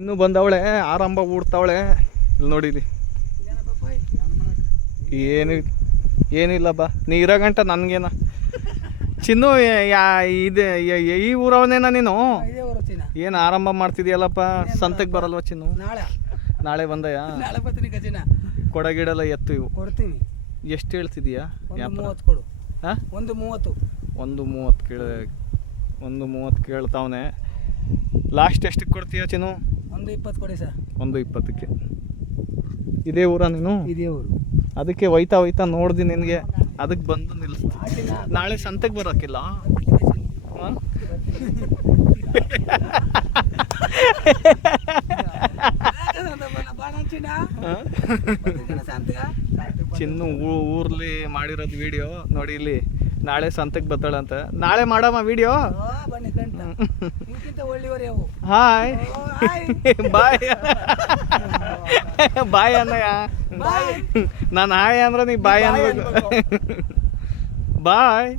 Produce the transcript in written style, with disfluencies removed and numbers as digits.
ಇನ್ನು ಬಂದವಳೆ ಆರಂಭ ಊಡ್ತಾವಳೆ. ಇಲ್ಲಿ ನೋಡಿಲಿ ಏನಿಲ್ಲ ಬಾ, ನೀ ಇರೋ ಗಂಟ ನನಗೇನ ಚಿನ್ನು. ಇದೆ ಈ ಊರವನೇನ ನೀನು? ಏನು ಆರಂಭ ಮಾಡ್ತಿದ್ಯಲ್ಲಪ್ಪ, ಸಂತೆಗೆ ಬರಲ್ವ ಚಿನ್ನು? ನಾಳೆ ಬಂದಯಾ? ಕೊಡಗಿಡಲ್ಲ ಎತ್ತು ಇವು ಕೊಡ್ತೀನಿ. ಎಷ್ಟು ಹೇಳ್ತಿದೀಯಾ? 30 ಕೊಡು. ಹಾಂ, 130. 130 ಕೇಳ್ತಾವನೆ. ಲಾಸ್ಟ್ ಎಷ್ಟಕ್ಕೆ ಕೊಡ್ತೀಯ ಚಿನ್ನು? 120 ಕೊಡಿ ಸರ್. 120ಕ್ಕೆ. ಇದೇ ಊರ ನೀನು? ಇದೇ ಊರು. ಅದಕ್ಕೆ ಒಯ್ತಾ ನೋಡ್ದಿ ನಿನಗೆ, ಅದಕ್ಕೆ ಬಂದು ನಿಲ್ಲಿಸ್ತೀನಿ. ನಾಳೆ ಸಂತೆಗೆ ಬರೋಕ್ಕಿಲ್ಲ? ಹಾಂ, ಚಿನ್ನು ಊರ್ಲಿ ಮಾಡಿರೋದು ವಿಡಿಯೋ ನೋಡಿ. ಇಲ್ಲಿ ನಾಳೆ ಸಂತೆಗೆ ಬರ್ತಾಳಂತ. ನಾಳೆ ಮಾಡಮ್ಮ ವಿಡಿಯೋ. ಹಾಯ್ ಬಾಯ್ ಬಾಯ್ ಅನ್ನಯ್ಯ. ನಾನು ಹಾಯ್ ಅಂದ್ರೆ ನೀ ಬಾಯ್ ಅನ್ಬೇಕು. ಬಾಯ್.